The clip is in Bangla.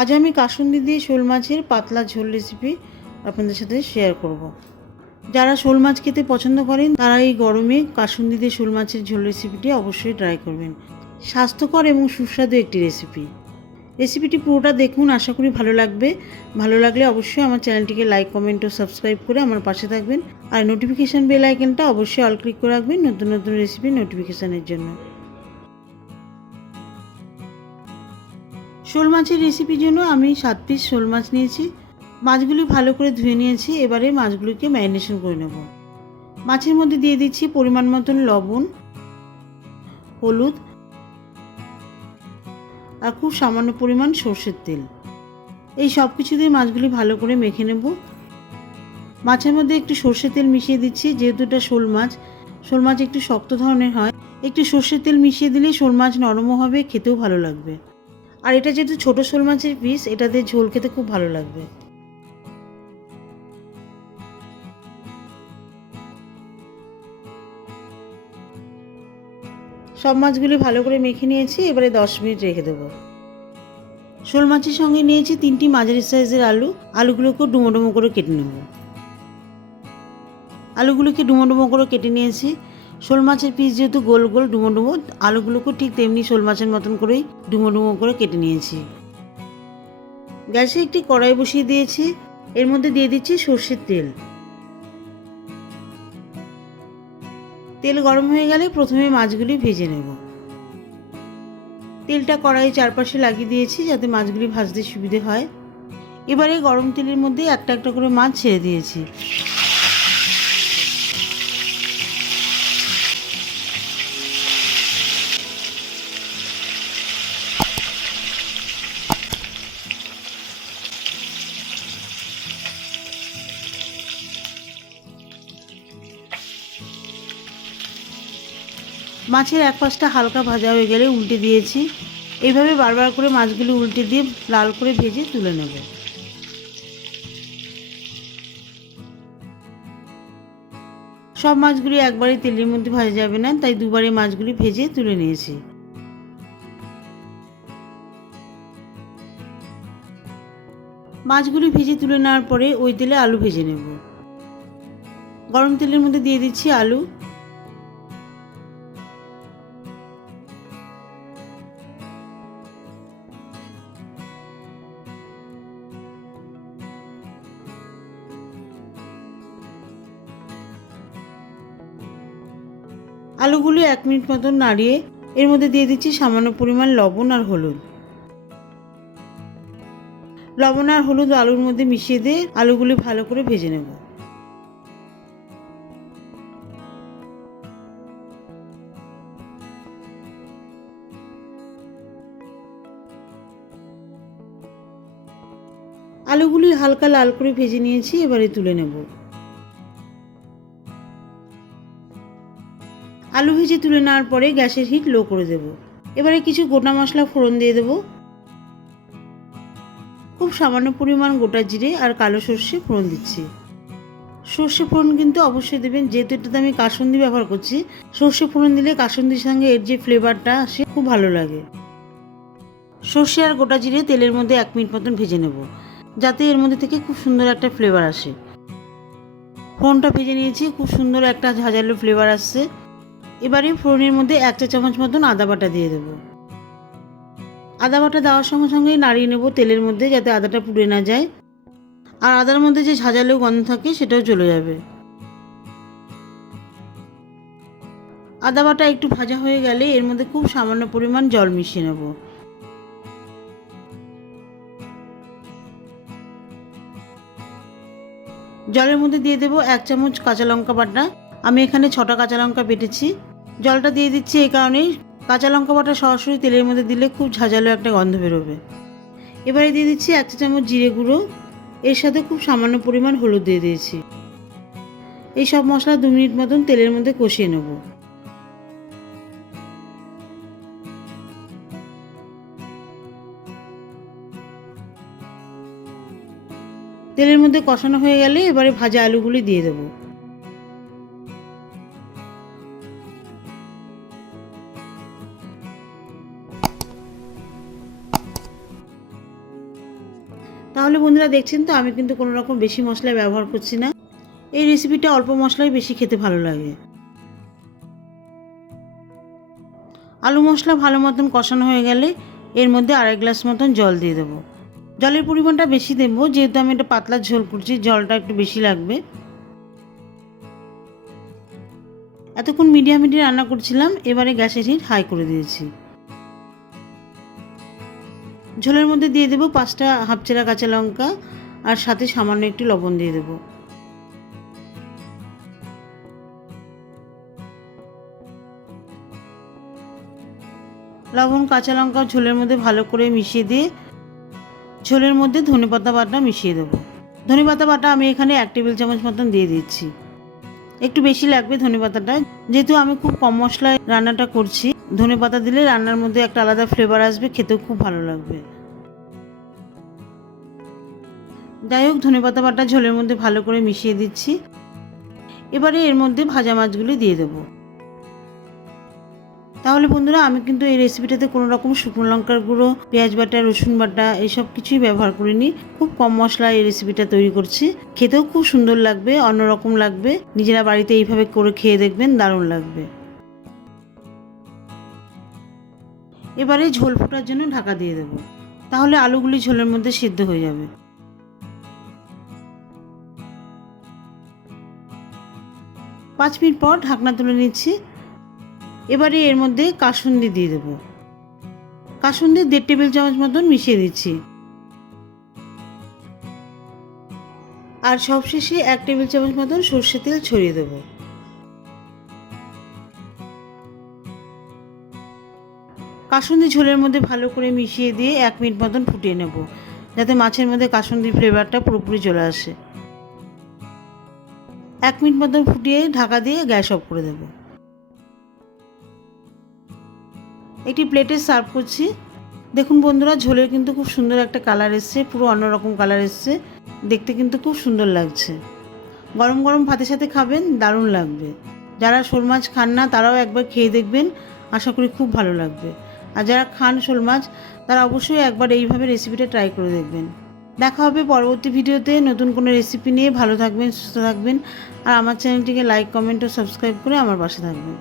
আজ আমি কাসুন্দি দিয়ে শোল মাছের পাতলা ঝোল রেসিপি আপনাদের সাথে শেয়ার করব। যারা শোল মাছ খেতে পছন্দ করেন তারা এই গরমে কাসুন্দি দিয়ে শোল মাছের ঝোল রেসিপিটি অবশ্যই ট্রাই করবেন। স্বাস্থ্যকর এবং সুস্বাদু একটি রেসিপিটি পুরোটা দেখুন, আশা করি ভালো লাগবে। ভালো লাগলে অবশ্যই আমার চ্যানেলটিকে লাইক, কমেন্ট ও সাবস্ক্রাইব করে আমার পাশে থাকবেন। আর নোটিফিকেশান বেল আইকনটা অবশ্যই অল ক্লিক করে রাখবেন নতুন নতুন রেসিপির নোটিফিকেশানের জন্য। শোল মাছের রেসিপির জন্য আমি 7 পিস শোল মাছ নিয়েছি। মাছগুলি ভালো করে ধুয়ে নিয়েছি। এবারে মাছগুলিকে ম্যারিনেশন করে নেব। মাছের মধ্যে দিয়ে দিচ্ছি পরিমাণ মতন লবণ, হলুদ আর খুব সামান্য পরিমাণ সর্ষের তেল। এই সব কিছু দিয়ে মাছগুলি ভালো করে মেখে নেব। মাছের মধ্যে একটু সর্ষের তেল মিশিয়ে দিচ্ছি, যেহেতু এটা শোল মাছ একটু শক্ত ধরনের হয়। একটু সর্ষের তেল মিশিয়ে দিলে শোল মাছ নরমও হবে, খেতেও ভালো লাগবে। আর এটা যেহেতু ছোটো শোল মাছের পিস, এটাতে ঝোল খেতে খুব ভালো লাগবে। সব মাছগুলি ভালো করে মেখে নিয়েছি। এবারে 10 মিনিট রেখে দেবো। শোল মাছের সঙ্গে নিয়েছি 3টি মাঝারি সাইজের আলুগুলোকে ডুমো ডুমো করে কেটে নেব। আলুগুলোকে ডুমো ডুমো করে কেটে নিয়েছি। শোল মাছের পিস যেহেতু গোল গোল ডুমো ডুমো, আলুগুলোকে ঠিক তেমনি শোল মাছের মতন করেই ডুমো ডুমো করে কেটে নিয়েছি। গ্যাসে একটি কড়াই বসিয়ে দিয়েছি। এর মধ্যে দিয়ে দিচ্ছি সর্ষের তেল। তেল গরম হয়ে গেলে প্রথমে মাছগুলি ভেজে নেব। তেলটা কড়াই চারপাশে লাগিয়ে দিয়েছি যাতে মাছগুলি ভাজতে সুবিধে হয়। এবারে গরম তেলের মধ্যে একটা একটা করে মাছ ছেড়ে দিয়েছি। মাছের এক পাশটা হালকা ভাজা হয়ে গেলে উল্টে দিয়েছি। এইভাবে বারবার করে মাছগুলি উল্টে দিয়ে লাল করে ভেজে তুলে নেব। সব মাছগুলি একবারে তেলের মধ্যে ভাজা যাবে না, তাই দুবারে মাছগুলি ভেজে তুলে নিয়েছি। মাছগুলি ভেজে তুলে নেওয়ার পরে ওই তেলে আলু ভেজে নেব। গরম তেলের মধ্যে দিয়ে দিচ্ছি আলু। আলুগুলি 1 মিনিট মতন নাড়িয়ে এর মধ্যে দিয়ে দিচ্ছি সামান্য পরিমাণ লবণ আর হলুদ। লবণ আর হলুদ আলুর মধ্যে মিশিয়ে দিয়ে আলুগুলি ভালো করে ভেজে নেব। আলুগুলি হালকা লাল করে ভেজে নিয়েছি, এবারে তুলে নেব। আলু ভেজে তুলে নেওয়ার পরে গ্যাসের হিট লো করে দেব। এবারে কিছু গোটা মশলা ফোড়ন দিয়ে দেব। খুব সামান্য পরিমাণ গোটা জিরে আর কালো সর্ষে ফোড়ন দিচ্ছি। সর্ষে ফোড়ন কিন্তু অবশ্যই দেবেন, যেহেতু এটাতে আমি কাসুন্দি ব্যবহার করছি। সর্ষে ফোড়ন দিলে কাসুন্দির সঙ্গে এর যে ফ্লেভারটা আসে খুব ভালো লাগে। সর্ষে আর গোটা জিরে তেলের মধ্যে 1 মিনিট মতন ভেজে নেব, যাতে এর মধ্যে থেকে খুব সুন্দর একটা ফ্লেভার আসে। ফোড়নটা ভেজে নিয়েছি, খুব সুন্দর একটা ঝাঁঝালো ফ্লেভার আসছে। এবারে ফোড়নের মধ্যে 1 চা চামচ মতন আদা বাটা দিয়ে দেবো। আদা বাটা দেওয়ার সঙ্গে সঙ্গেই নাড়িয়ে নেব তেলের মধ্যে, যাতে আদাটা পুড়ে না যায় আর আদার মধ্যে যে ঝাঁঝালো গন্ধ থাকে সেটাও চলে যাবে। আদা বাটা একটু ভাজা হয়ে গেলে এর মধ্যে খুব সামান্য পরিমাণ জল মিশিয়ে নেব। জলের মধ্যে দিয়ে দেবো 1 চামচ কাঁচা লঙ্কা বাটা। আমি এখানে 6টা কাঁচা লঙ্কা বেটেছি। জলটা দিয়ে দিচ্ছি এই কারণেই, কাঁচা লঙ্কা বাটা সরাসরি তেলের মধ্যে দিলে খুব ঝাঁঝালো একটা গন্ধ বেরোবে। এবারে দিয়ে দিচ্ছি 1 চা চামচ জিরে গুঁড়ো। এর সাথে খুব সামান্য পরিমাণ হলুদ দিয়ে দিয়েছি। এই সব মশলা 2 মিনিট মতন তেলের মধ্যে কষিয়ে নেব। তেলের মধ্যে কষানো হয়ে গেলে এবারে ভাজা আলুগুলি দিয়ে দেবো। তাহলে বন্ধুরা দেখছেন তো আমি কিন্তু কোনো রকম বেশি মশলা ব্যবহার করছি না। এই রেসিপিটা অল্প মশলাই বেশি খেতে ভালো লাগে। আলু মশলা ভালো মতন কষানো হয়ে গেলে এর মধ্যে 1.5 গ্লাস মতন জল দিয়ে দেবো। জলের পরিমাণটা বেশি দেবো, যেহেতু আমি এটা পাতলা ঝোল করছি, জলটা একটু বেশি লাগবে। এতক্ষণ মিডিয়াম হিটে রান্না করছিলাম, এবারে গ্যাসের হিট হাই করে দিয়েছি। ঝোলের মধ্যে দিয়ে দেবো 5টা হাফ চেরা কাঁচা লঙ্কা আর সাথে সামান্য একটু লবণ দিয়ে দেবো। লবণ কাঁচা লঙ্কা ঝোলের মধ্যে ভালো করে মিশিয়ে দিয়ে ঝোলের মধ্যে ধনেপাতা বাটা মিশিয়ে দেবো। ধনেপাতা বাটা আমি এখানে 1 টেবিল চামচ মতন দিয়ে দিচ্ছি। একটু বেশি লাগবে ধনেপাতাটা, যেহেতু আমি খুব কম মশলায় রান্নাটা করছি। ধনেপাতা দিলে রান্নার মধ্যে একটা আলাদা ফ্লেভার আসবে, খেতেও খুব ভালো লাগবে। যাই হোক, ধনেপাতা বাটা ঝোলের মধ্যে ভালো করে মিশিয়ে দিচ্ছি। এবারে এর মধ্যে ভাজা মাছগুলি দিয়ে দেবো। তাহলে বন্ধুরা আমি কিন্তু এই রেসিপিটাতে কোনো রকম শুকনো লঙ্কার গুঁড়ো, পেঁয়াজ বাটা, রসুন বাটা এসব কিছুই ব্যবহার করিনি। খুব কম মশলায় এই রেসিপিটা তৈরি করছি। খেতেও খুব সুন্দর লাগবে, অন্যরকম লাগবে। নিজেরা বাড়িতে এইভাবে করে খেয়ে দেখবেন, দারুণ লাগবে। এবারে ঝোল ফোটার জন্য ঢাকা দিয়ে দেবো, তাহলে আলুগুলি ঝোলের মধ্যে সিদ্ধ হয়ে যাবে। 5 মিনিট পর ঢাকনা তুলে নিচ্ছি। এবারে এর মধ্যে কাসুন্দি দিয়ে দেবো। কাসুন্দি 1.5 টেবিল চামচ মতন মিশিয়ে দিচ্ছি। আর সবশেষে 1 টেবিল চামচ মতন সর্ষে তেল ছড়িয়ে দেবো। কাসুন্দি ঝোলের মধ্যে ভালো করে মিশিয়ে দিয়ে 1 মিনিট মতন ফুটিয়ে নেব, যাতে মাছের মধ্যে কাসুন্দির ফ্লেভারটা পুরোপুরি চলে আসে। 1 মিনিট মতন ফুটিয়ে ঢাকা দিয়ে গ্যাস অফ করে দেবো। একটি প্লেটে সার্ভ করছি। দেখুন বন্ধুরা, ঝোলের কিন্তু খুব সুন্দর একটা কালার এসছে, পুরো অন্যরকম কালার এসছে, দেখতে কিন্তু খুব সুন্দর লাগছে। গরম গরম ভাতের সাথে খাবেন, দারুণ লাগবে। যারা শোল মাছ খান না তারাও একবার খেয়ে দেখবেন, আশা করি খুব ভালো লাগবে। আর যারা খান শোল মাছ তারা অবশ্যই একবার এইভাবে রেসিপিটা ট্রাই করে দেখবেন। দেখা হবে পরবর্তী ভিডিওতে নতুন কোনো রেসিপি নিয়ে। ভালো থাকবেন, সুস্থ থাকবেন, আর আমার চ্যানেলটিকে লাইক, কমেন্ট ও সাবস্ক্রাইব করে আমার পাশে থাকবেন।